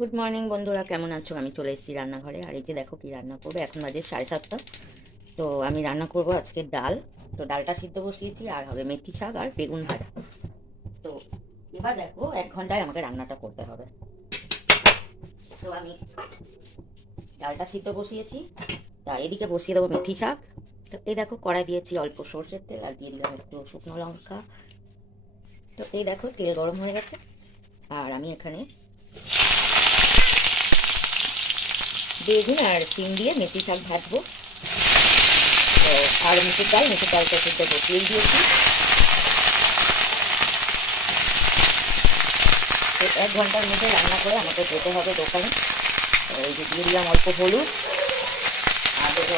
Good morning বন্ধুরা, কেমন আছো? আমি চলে এসেছি রান্নাঘরে। আর এই যে দেখো কি রান্না করবো। এখন বাজে 7:30। তো আমি রান্না করব আজকে ডাল। তো ডালটা সিদ্ধ বসিয়েছি, আর হবে মেথি শাক আর বেগুন ভাজা। তো এবার দেখো 1 ঘন্টায় আমাকে রান্নাটা করতে হবে। তো আমি ডালটা সিদ্ধ বসিয়েছি, তা এদিকে বসিয়ে দেবো মেথি শাক। তো এই দেখো কড়াই দিয়েছি অল্প সর্ষের তেল, আর দিয়ে দিলাম একটু শুকনো লঙ্কা। তো এই দেখো তেল গরম হয়ে গেছে, আর আমি এখানে বেগুন আর সিম দিয়ে মেথি শাক ভাজবো। তো আর মুসুর ডালটা সিদ্ধ বসিয়ে দিয়েছি। তো 1 ঘন্টার মধ্যে রান্না করে আমাকে যেতে হবে দোকানে। তো এই যে দিয়ে দিলাম অল্প হলুদ,